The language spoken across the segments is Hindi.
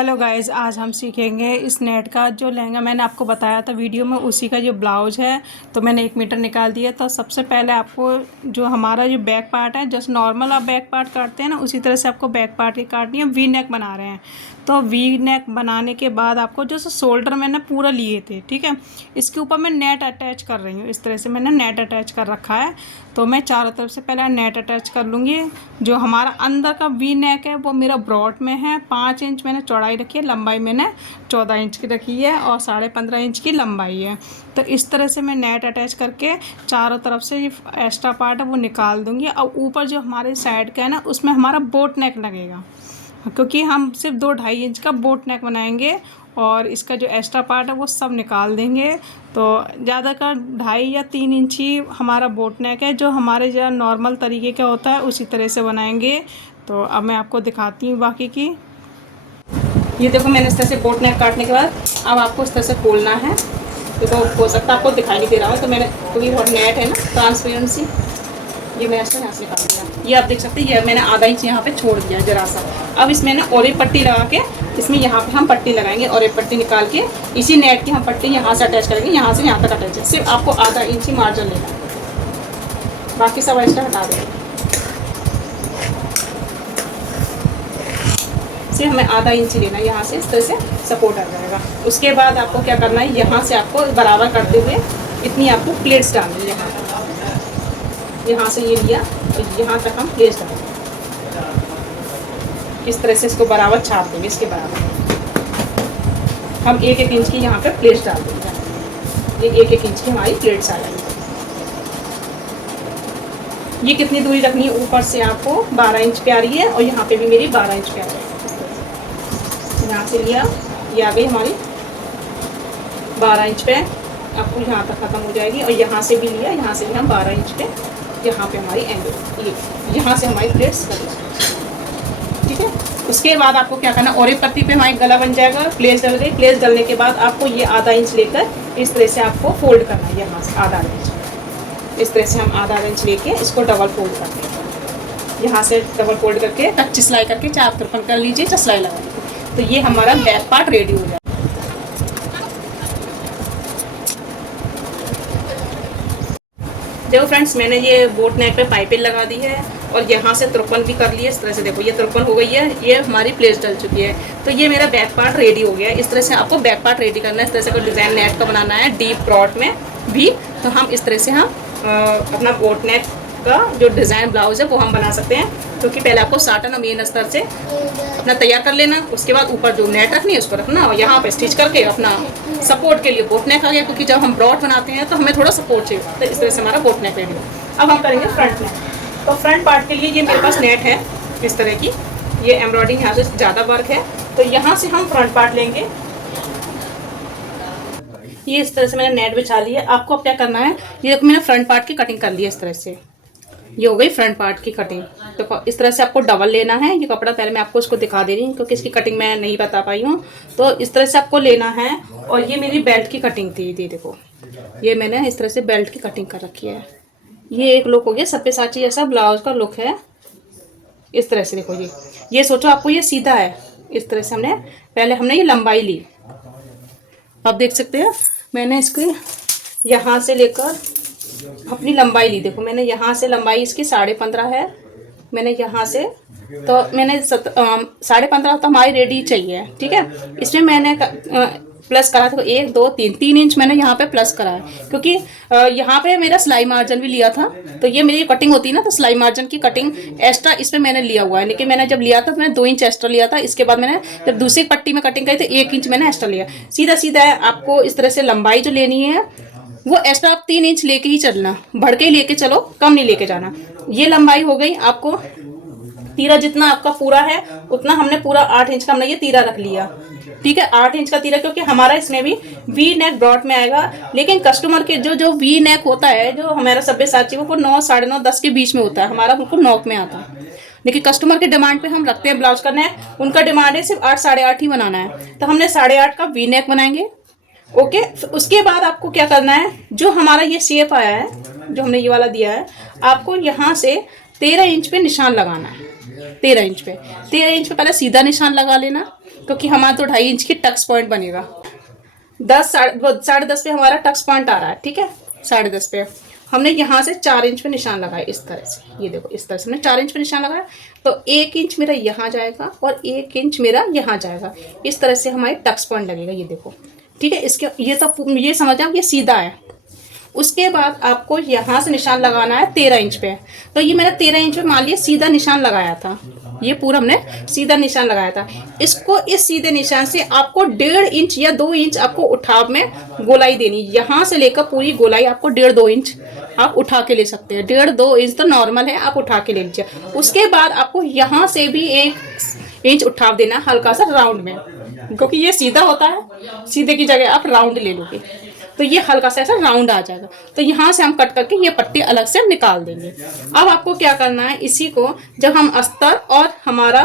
हेलो गाइस, आज हम सीखेंगे इस नेट का जो लहंगा मैंने आपको बताया था वीडियो में, उसी का जो ब्लाउज़ है। तो मैंने 1 मीटर निकाल दिया। तो सबसे पहले आपको जो हमारा जो बैक पार्ट है, जैसे नॉर्मल आप बैक पार्ट काटते हैं ना, उसी तरह से आपको बैक पार्ट की काटनी है। वी नेक बना रहे हैं तो वी नेक बनाने के बाद आपको जो शोल्डर मैंने पूरा लिए थे, ठीक है, इसके ऊपर मैं नेट अटैच कर रही हूँ। इस तरह से मैंने नेट अटैच कर रखा है। तो मैं चारों तरफ से पहले नेट अटैच कर लूँगी। जो हमारा अंदर का वी नेक है वो मेरा ब्रॉड में है। 5 इंच मैंने चौड़ाई रखी है, लंबाई मैंने 14 इंच की रखी है और 15.5 इंच की लंबाई है। तो इस तरह से मैं नेट अटैच करके चारों तरफ से ये एक्स्ट्रा पार्ट है वो निकाल दूँगी। और ऊपर जो हमारे साइड का है ना, उसमें हमारा बोट नेक लगेगा, क्योंकि हम सिर्फ 2-2.5 इंच का बोट नेक बनाएंगे। और इसका जो एक्स्ट्रा पार्ट है वो सब निकाल देंगे। तो ज़्यादा का 2.5 या 3 इंच ही हमारा बोट नेक है, जो हमारे जो नॉर्मल तरीके का होता है उसी तरह से बनाएंगे। तो अब मैं आपको दिखाती हूँ बाकी की। ये देखो, मैंने इस तरह से बोट नेक काटने के बाद अब आपको इस तरह से खोलना है। तो हो सकता है आपको दिखाई नहीं दे रहा है, तो मैंने क्योंकि बहुत नेट है ना, ट्रांसपेरेंसी, ये मैंने इसको यहाँ से निकाल दिया। ये आप देख सकते हैं, ये मैंने आधा इंच यहाँ पे छोड़ दिया जरा सा। अब इसमें ना और एक पट्टी लगा के इसमें यहाँ पे हम पट्टी लगाएंगे और एक पट्टी निकाल के इसी नेट की हम पट्टी यहाँ से अटैच करेंगे। यहाँ से यहाँ तक अटैच है, सिर्फ आपको आधा इंच ही मार्जिन लेना है, बाकी सब एक्स्ट्रा हटा देंगे। सिर्फ हमें आधा इंच ही लेना है, यहाँ से इस तरह से सपोर्ट आ जाएगा। उसके बाद आपको क्या करना है, यहाँ से आपको बराबर करते हुए इतनी आपको प्लेट्स डालनी है। यहाँ से ये लिया तो यहाँ तक हम प्लेट्स डालेंगे। इस तरह से इसको बराबर छाप देंगे। इसके बराबर हम 1-1 इंच की यहाँ पे प्लेट्स डाल देंगे। ये 1-1 इंच की हमारी प्लेट्स आ जाएंगी। ये कितनी दूरी रखनी है, ऊपर से आपको 12 इंच पे आ रही है और यहाँ पे भी मेरी 12 इंच पे आ रही है। यहाँ से लिया, ये आ गई हमारी 12 इंच पे, आपको यहाँ तक ख़त्म हो जाएगी। और यहाँ से भी लिया, यहाँ से भी हम 12 इंच पे, यहाँ पे हमारी एंगल, ये यहाँ से हमारी प्लेट्स कर, ठीक है। उसके बाद आपको क्या करना, और एक पत्ती पे हमारी गला बन जाएगा। प्लेट्स डल गई। प्लेट्स डलने के बाद आपको ये आधा इंच लेकर इस तरह से आपको फोल्ड करना है। यहाँ से आधा इंच, इस तरह से हम आधा इंच लेके इसको डबल फोल्ड करते हैं। यहाँ से डबल फोल्ड करके कच्ची सिलाई करके 4 तरफ कर लीजिए, सिलाई लगा लीजिए। तो ये हमारा बैक पार्ट रेडी हो जाएगा। देखो फ्रेंड्स, मैंने ये बोट नेक पे पाइपिंग लगा दी है और यहाँ से त्रुपन भी कर लिया। इस तरह से देखो, ये त्रुपन हो गई है, ये हमारी प्लेट्स डल चुकी है। तो ये मेरा बैक पार्ट रेडी हो गया है। इस तरह से आपको बैक पार्ट रेडी करना है। इस तरह से कोई डिज़ाइन नेट का बनाना है डीप ब्रॉड में भी, तो हम इस तरह से हम अपना बोट नेक का जो डिज़ाइन ब्लाउज है वो हम बना सकते हैं। क्योंकि पहले आपको साटन और मेन अस्तर से अपना तैयार कर लेना। उसके बाद ऊपर जो नेट रखनी है उसको रखना और यहाँ पे स्टिच करके अपना सपोर्ट के लिए बोट नेक आ गया। क्योंकि जब हम ब्रॉड बनाते हैं तो हमें थोड़ा सपोर्ट चाहिए, तो इस तरह से हमारा बोट नेक रेडी हो। अब हम करेंगे फ्रंट नेक। तो फ्रंट पार्ट के लिए ये मेरे पास नेट है इस तरह की, ये एम्ब्रॉयडरिंग यहाँ से ज़्यादा वर्क है। तो यहाँ से हम फ्रंट पार्ट लेंगे। ये इस तरह से मैंने नेट बिछा ली है। आपको अब क्या करना है, ये देखो मैंने फ्रंट पार्ट की कटिंग कर ली है इस तरह से। ये हो गई फ्रंट पार्ट की कटिंग। तो इस तरह से आपको डबल लेना है। ये कपड़ा पहले मैं आपको इसको दिखा दे रही हूँ क्योंकि इसकी कटिंग मैं नहीं बता पाई हूँ। तो इस तरह से आपको लेना है। और ये मेरी बेल्ट की कटिंग थी, ये देखो, ये मैंने इस तरह से बेल्ट की कटिंग कर रखी है। ये एक लुक हो गया, सब्यसाची जैसा ब्लाउज का लुक है। इस तरह से देखो, ये सोचो आपको ये सीधा है। इस तरह से हमने ये लंबाई ली। आप देख सकते हैं मैंने इसको यहाँ से लेकर अपनी लंबाई ली। देखो मैंने यहाँ से लंबाई इसकी 15.5 है। मैंने यहाँ से तो मैंने 15.5 तो हमारी रेडी चाहिए, ठीक है। इसमें मैंने प्लस करा था 1 2 3 इंच मैंने यहाँ पे प्लस करा है। क्योंकि यहाँ पे मेरा सिलाई मार्जिन भी लिया था। तो ये मेरी कटिंग होती है ना, तो सिलाई मार्जिन की कटिंग एक्स्ट्रा इसमें मैंने लिया हुआ है। लेकिन मैंने जब लिया था तो मैंने 2 इंच एक्स्ट्रा लिया था। इसके बाद मैंने जब दूसरी पट्टी में कटिंग करी तो 1 इंच मैंने एक्स्ट्रा लिया। सीधा सीधा है, आपको इस तरह से लंबाई जो लेनी है वो एक्स्ट्रा आप 3 इंच लेके ही चलना, बढ़ के ही लेके चलो, कम नहीं लेके जाना। ये लंबाई हो गई। आपको तीरा जितना आपका पूरा है उतना हमने पूरा 8 इंच का हमने ये तीरा रख लिया, ठीक है। 8 इंच का तीरा, क्योंकि हमारा इसमें भी वी नेक ब्रॉड में आएगा। लेकिन कस्टमर के जो वी नेक होता है, जो हमारा सब्यसाची वो 9 साढ़े 9 10 के बीच में होता है, हमारा उनको 9 में आता है। लेकिन कस्टमर के डिमांड पे हम रखते हैं ब्लाउज करना है। उनका डिमांड है सिर्फ 8 साढ़े 8 ही बनाना है, तो हमने 8.5 का वी नेक बनाएंगे, ओके। उसके बाद आपको क्या करना है, जो हमारा ये शेप आया है, जो हमने ये वाला दिया है, आपको यहाँ से 13 इंच पे निशान लगाना है। 13 इंच पे पहले सीधा निशान लगा लेना। क्योंकि हमारा तो 2.5 इंच की टक्स पॉइंट बनेगा। 10 साढ़े 10 पे हमारा टक्स पॉइंट आ रहा है, ठीक है। 10.5 पे हमने यहाँ से 4 इंच पे निशान लगाया इस तरह से। ये देखो इस तरह से हमने 4 इंच पे निशान लगाया, तो 1 इंच मेरा यहाँ जाएगा और 1 इंच मेरा यहाँ जाएगा। इस तरह से हमारे टक्स पॉइंट लगेगा, ये देखो, ठीक है। इसके ये समझ आप, ये सीधा है। उसके बाद आपको यहाँ से निशान लगाना है 13 इंच पे। तो ये मैंने 13 इंच पे मान लिया सीधा निशान लगाया था, ये पूरा हमने सीधा निशान लगाया था। इसको इस सीधे निशान से आपको 1.5 इंच या 2 इंच आपको उठाव में गोलाई देनी। यहाँ से लेकर पूरी गोलाई आपको 1.5-2 इंच आप उठा के ले सकते हैं। 1.5-2 इंच तो नॉर्मल है, आप उठा के ले लीजिए। उसके बाद आपको यहाँ से भी 1 इंच उठाव देना है हल्का सा राउंड में, क्योंकि ये सीधा होता है, सीधे की जगह आप राउंड ले लोगे तो ये हल्का सा ऐसा राउंड आ जाएगा। तो यहाँ से हम कट करके ये पट्टी अलग से निकाल देंगे। अब आपको क्या करना है, इसी को जब हम अस्तर और हमारा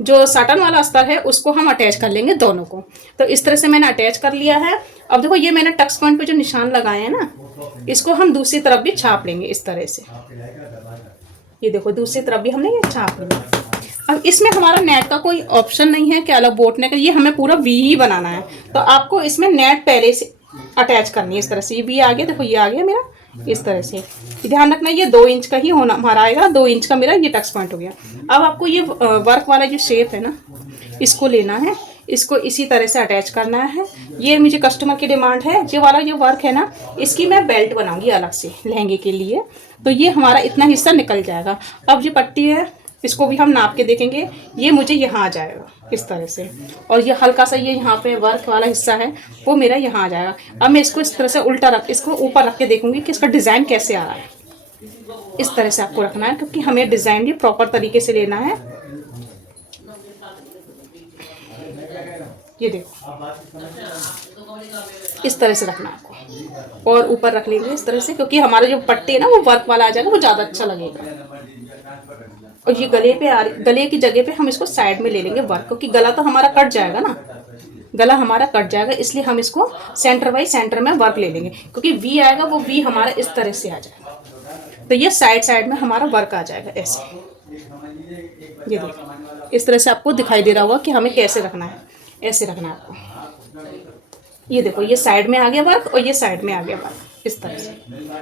जो साटन वाला अस्तर है उसको हम अटैच कर लेंगे दोनों को। तो इस तरह से मैंने अटैच कर लिया है। अब देखो ये मैंने टक्स पॉइंट पे जो निशान लगाए हैं ना, इसको हम दूसरी तरफ भी छाप लेंगे इस तरह से। ये देखो दूसरी तरफ भी हमने ये छाप लिया। अब इसमें हमारा नेट का कोई ऑप्शन नहीं है कि अलग बोट नेट, ये हमें पूरा वी ही बनाना है। तो आपको इसमें नेट पहले से अटैच करनी है इस तरह से। ये भी आ गया, देखो ये आ गया मेरा इस तरह से। ध्यान रखना ये 2 इंच का ही होना हमारा आएगा, 2 इंच का मेरा ये टक्स पॉइंट हो गया। अब आपको ये वर्क वाला जो शेप है ना, इसको लेना है, इसको इसी तरह से अटैच करना है। ये मुझे कस्टमर की डिमांड है, ये वाला जो वर्क है ना, इसकी मैं बेल्ट बनाऊंगी अलग से लहंगे के लिए। तो ये हमारा इतना हिस्सा निकल जाएगा। अब जो पट्टी है इसको भी हम नाप के देखेंगे, ये मुझे यहाँ आ जाएगा इस तरह से, और ये हल्का सा ये यहाँ पे वर्क वाला हिस्सा है वो मेरा यहाँ आ जाएगा। अब मैं इसको इस तरह से उल्टा इसको ऊपर रख के देखूंगी कि इसका डिज़ाइन कैसे आ रहा है। इस तरह से आपको रखना है, क्योंकि हमें डिज़ाइन भी प्रॉपर तरीके से लेना है। ये देखो इस तरह से रखना आपको, और ऊपर रख लेंगे इस तरह से, क्योंकि हमारा जो पट्टी है ना वो वर्क वाला आ जाएगा, वो ज़्यादा अच्छा लगेगा। और ये गले की जगह पे हम इसको साइड में ले लेंगे वर्क, क्योंकि गला तो हमारा कट जाएगा ना, गला हमारा कट जाएगा, इसलिए हम इसको सेंटर बाई सेंटर में वर्क ले लेंगे। क्योंकि वी आएगा, वो वी हमारा इस तरह से आ जाएगा, तो ये साइड में हमारा वर्क आ जाएगा ऐसे। ये देखो इस तरह से आपको दिखाई दे रहा होगा कि हमें कैसे रखना है, ऐसे रखना है आपको। ये देखो ये साइड में आ गया वर्क और ये साइड में आ गया वर्क इस तरह से।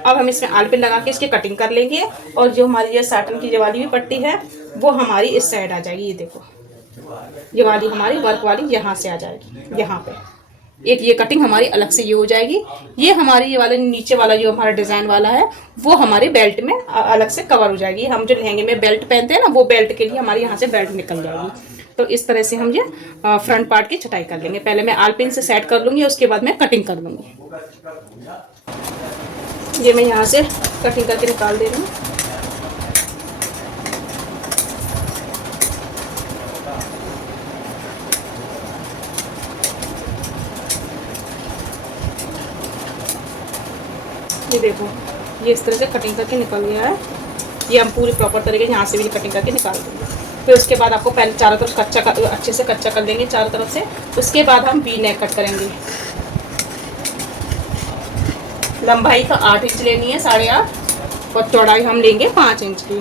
अब हम इसमें आल पिन लगा के इसकी कटिंग कर लेंगे, और जो हमारी ये साटन की जो वाली भी पट्टी है वो हमारी इस साइड आ जाएगी। ये देखो ये वाली हमारी वर्क वाली यहाँ से आ जाएगी, यहाँ पे एक ये कटिंग हमारी अलग से ये हो जाएगी। ये हमारी ये वाला नीचे वाला जो हमारा डिज़ाइन वाला है वो हमारे बेल्ट में अलग से कवर हो जाएगी। हम जो लहंगे में बेल्ट पहनते हैं ना, वो बेल्ट के लिए हमारी यहाँ से बेल्ट निकल जाएगी। तो इस तरह से हम ये फ्रंट पार्ट की छटाई कर लेंगे। पहले मैं आल पिन से सेट कर लूँगी, उसके बाद मैं कटिंग कर लूँगी। ये मैं यहाँ से कटिंग करके निकाल दे रही हूँ। ये देखो ये इस तरह से कटिंग करके निकल गया है। ये हम पूरी प्रॉपर तरीके से यहाँ से भी कटिंग करके निकाल देंगे। फिर उसके बाद आपको पहले चारों तरफ अच्छे से कच्चा कर लेंगे चारों तरफ से। उसके बाद हम वी नेक कट करेंगे। लंबाई का 8 इंच लेनी है, 8.5, और चौड़ाई हम लेंगे 5 इंच की।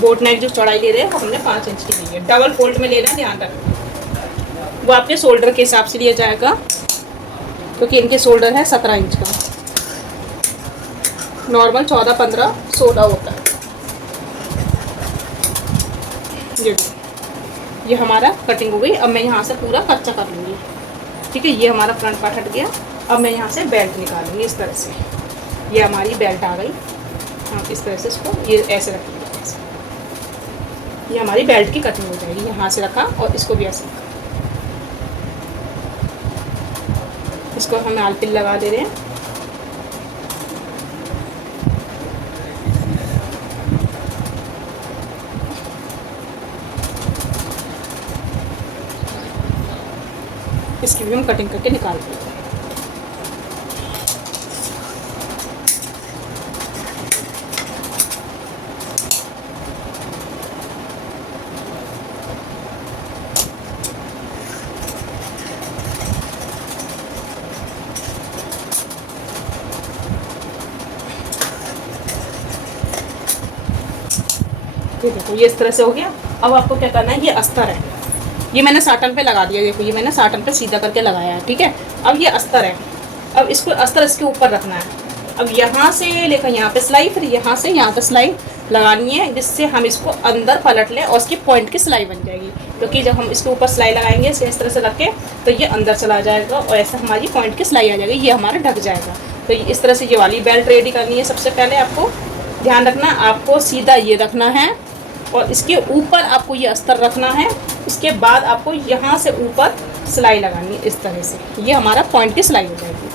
बोट नेक जो चौड़ाई ले रहे हैं वो हमने 5 इंच की ली है। डबल फोल्ड में लेना, ध्यान रखना। वो आपके शोल्डर के हिसाब से लिया जाएगा, क्योंकि इनके शोल्डर है 17 इंच का, नॉर्मल 14, 15, 16 होता है। ये हमारा कटिंग हो गई। अब मैं यहाँ से पूरा कच्चा कर लूँगी, ठीक है। ये हमारा फ्रंट पार्ट हट गया। अब मैं यहाँ से बेल्ट निकालूंगी इस तरह से। ये हमारी बेल्ट आ गई। हाँ इस तरह से इसको ये ऐसे रखेंगे, ऐसे। ये हमारी बेल्ट की कटिंग हो जाएगी। यहाँ से रखा और इसको भी ऐसे रखा। इसको हम आल पिन लगा दे रहे हैं। इसकी भी हम कटिंग करके निकाल देंगे। ये देखो ये इस तरह से हो गया। अब आपको क्या करना है, ये अस्तर है, ये मैंने साटन पे लगा दिया, देखो ये मैंने साटन पे सीधा करके लगाया है, ठीक है। अब ये अस्तर है, अब इसको अस्तर इसके ऊपर रखना है। अब यहाँ से लेकर यहाँ पे सिलाई, फिर यहाँ से यहाँ पे सिलाई लगानी है, जिससे हम इसको अंदर पलट लें और इसकी पॉइंट की सिलाई बन जाएगी। क्योंकि जब हम इसके ऊपर सिलाई लगाएंगे इस तरह से रख के, तो ये अंदर चला जाएगा और ऐसे हमारी पॉइंट की सिलाई आ जाएगी, ये हमारा ढक जाएगा। तो इस तरह से ये वाली बेल्ट रेडी करनी है। सबसे पहले आपको ध्यान रखना, आपको सीधा ये रखना है और इसके ऊपर आपको ये अस्तर रखना है। इसके बाद आपको यहाँ से ऊपर सिलाई लगानी है इस तरह से, ये हमारा पॉइंट की सिलाई हो जाएगी।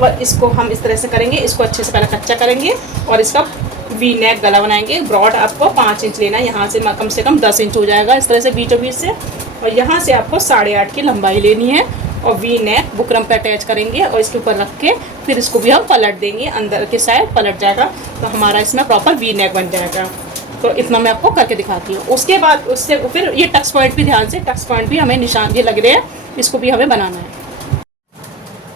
और इसको हम इस तरह से करेंगे, इसको अच्छे से पहले कच्चा करेंगे और इसका वी नेक गला बनाएंगे। ब्रॉड आपको 5 इंच लेना है, यहाँ से कम 10 इंच हो जाएगा इस तरह से बीचों बीच से। और यहाँ से आपको 8.5 की लंबाई लेनी है और वी नेक बुकरम पे अटैच करेंगे और इसके ऊपर रख के फिर इसको भी हम पलट देंगे, अंदर के साइड पलट जाएगा, तो हमारा इसमें प्रॉपर वी नेक बन जाएगा। तो इतना मैं आपको करके दिखाती हूँ। उसके बाद उससे फिर ये टक्स पॉइंट भी, ध्यान से टक्स पॉइंट भी हमें निशान ये लग रहे हैं, इसको भी हमें बनाना है।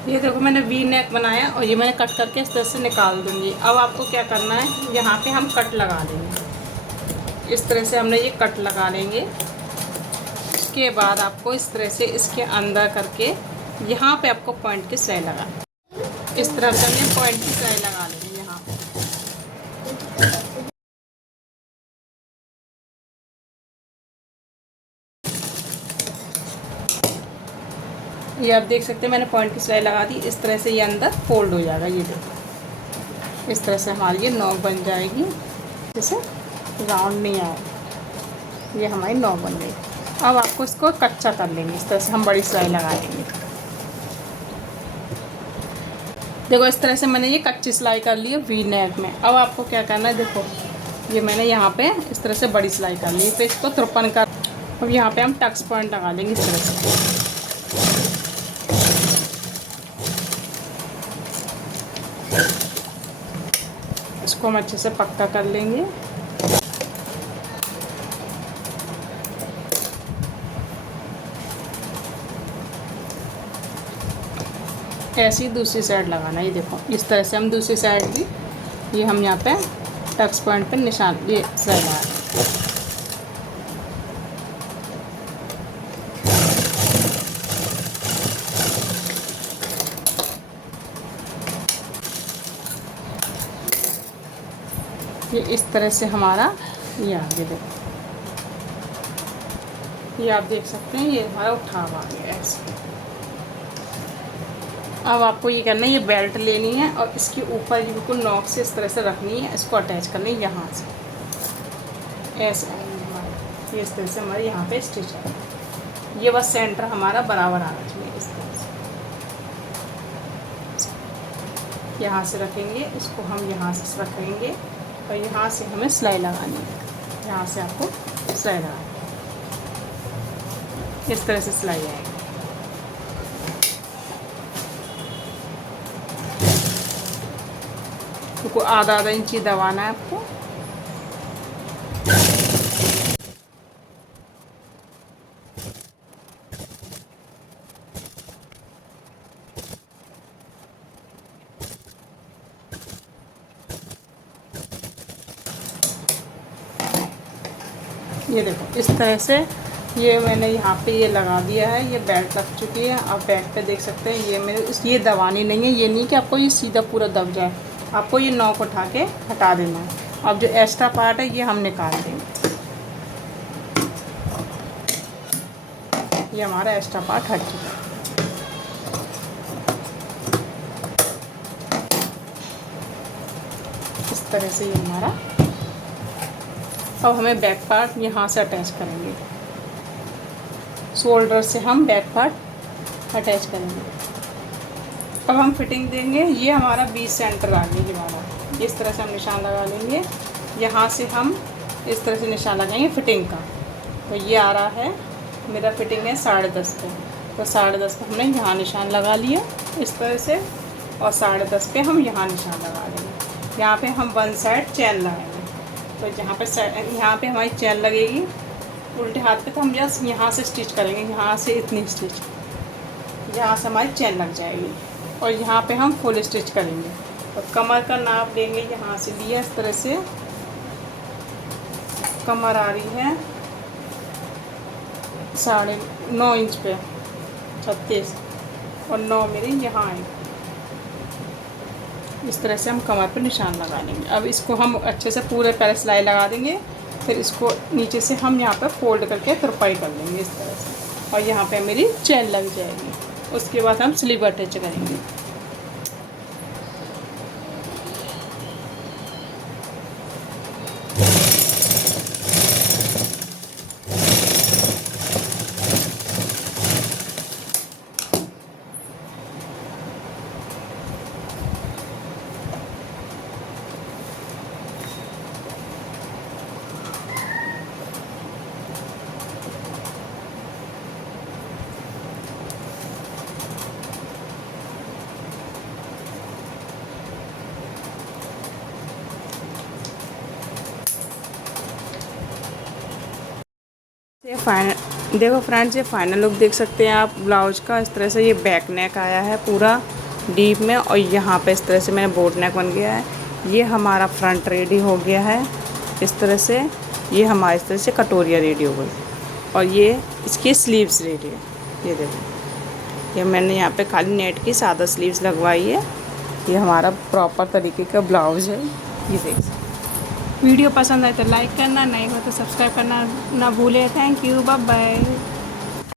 ये देखो मैंने वी नेक बनाया और ये मैंने कट करके इस तरह से निकाल दूँगी। अब आपको क्या करना है, यहाँ पे हम कट लगा लेंगे, इस तरह से हमने ये कट लगा लेंगे। उसके बाद आपको इस तरह से इसके अंदर करके यहाँ पे आपको पॉइंट की सिलाई लगा, इस तरह से हमने पॉइंट की सिलाई लगा लेंगे यहाँ पे। ये आप देख सकते हैं मैंने पॉइंट की सिलाई लगा दी, इस तरह से ये अंदर फोल्ड हो जाएगा। ये देखो इस तरह से हमारी ये नॉक बन जाएगी, जैसे राउंड नहीं आएगा, ये हमारी नॉक बन गई। अब आपको इसको कच्चा कर लेंगे, इस तरह से हम बड़ी सिलाई लगा लेंगे। देखो इस तरह से मैंने ये कच्ची सिलाई कर ली है वी नेक में। अब आपको क्या करना है, देखो ये मैंने यहाँ पे इस तरह से बड़ी सिलाई कर ली, फिर इसको 53 का। अब यहाँ पे हम टक्स पॉइंट लगा लेंगे इस तरह से। इसको हम अच्छे से पक्का कर लेंगे। ऐसे ही दूसरी साइड लगाना, ये देखो इस तरह से हम दूसरी साइड भी, ये हम यहाँ पे टक्स पॉइंट पे निशान ये सिलाई लगा रहे हैं। ये इस तरह से हमारा ये आगे देखो, ये आप देख सकते हैं, ये हमारा उठाव आ गया ऐसे। अब आपको ये करना है, ये बेल्ट लेनी है और इसके ऊपर ये बिल्कुल नॉक से इस तरह से रखनी है, इसको अटैच करनी है यहाँ से ऐसे आएंगे हमारे, ये इस तरह से हमारे यहाँ पे स्टिच है। ये बस सेंटर हमारा बराबर आना चाहिए, इस तरह से यहाँ से रखेंगे, इसको हम यहाँ से रखेंगे और यहाँ से हमें सिलाई लगानी है। यहाँ से आपको सिलाई लगानी है, इस तरह से सिलाई आएगी। तो आधा इंची दबाना है आपको। ये देखो इस तरह से ये मैंने यहाँ पे ये लगा दिया है, ये बेल्ट लग चुकी है। आप बैक पे देख सकते हैं, ये मेरे ये दबानी नहीं है, ये नहीं कि आपको ये सीधा पूरा दब जाए, आपको ये नॉक उठा के हटा देना है। अब जो एक्स्ट्रा पार्ट है ये हम निकाल देंगे, ये हमारा एक्स्ट्रा पार्ट हट चुका है। इस तरह से ये हमारा। अब हमें बैक पार्ट यहाँ से अटैच करेंगे, शोल्डर से हम बैक पार्ट अटैच करेंगे। अब हम फिटिंग देंगे, ये हमारा 20 सेंटर आ गया हमारा, इस तरह से हम निशान लगा लेंगे। यहाँ से हम इस तरह से निशान लगाएंगे फिटिंग का। तो ये आ रहा है मेरा फिटिंग है 10.5 पे, तो 10.5 पे हमने यहाँ निशान लगा लिया इस तरह से, और 10.5 पे हम यहाँ निशान लगा लेंगे। यहाँ पे हम 1 साइड चैन लगाएंगे, तो यहाँ पे हमारी चैन लगेगी उल्टे हाथ पे, तो हम जस्ट यहाँ से स्टिच करेंगे, यहाँ से इतनी स्टिच, यहाँ से हमारी चैन लग जाएगी और यहाँ पे हम फुल स्टिच करेंगे। और कमर का नाप लेंगे, यहाँ से लिया इस तरह से कमर आ रही है 9.5 इंच पे 36 और 9 मेरे यहाँ आए। इस तरह से हम कमर पर निशान लगा लेंगे। अब इसको हम अच्छे से पूरे पहले सिलाई लगा देंगे, फिर इसको नीचे से हम यहाँ पे फोल्ड करके तुरपाई कर लेंगे इस तरह से, और यहाँ पे मेरी चेन लग जाएगी। उसके बाद हम स्लीव अटैच करेंगे। देखो फ्रेंड्स, ये फाइनल लुक देख सकते हैं आप ब्लाउज का। इस तरह से ये बैक नेक आया है पूरा डीप में, और यहाँ पे इस तरह से मैंने बोट नेक बन गया है। ये हमारा फ्रंट रेडी हो गया है इस तरह से। ये हमारा इस तरह से कटोरिया रेडी हो गई, और ये इसकी स्लीव्स रेडी है। ये देखो, ये मैंने यहाँ पे खाली नेट की सादा स्लीव्स लगवाई है। ये हमारा प्रॉपर तरीके का ब्लाउज है। ये देख सकते। वीडियो पसंद आए तो लाइक करना, नहीं हो तो सब्सक्राइब करना ना भूले। Thank you, bye bye.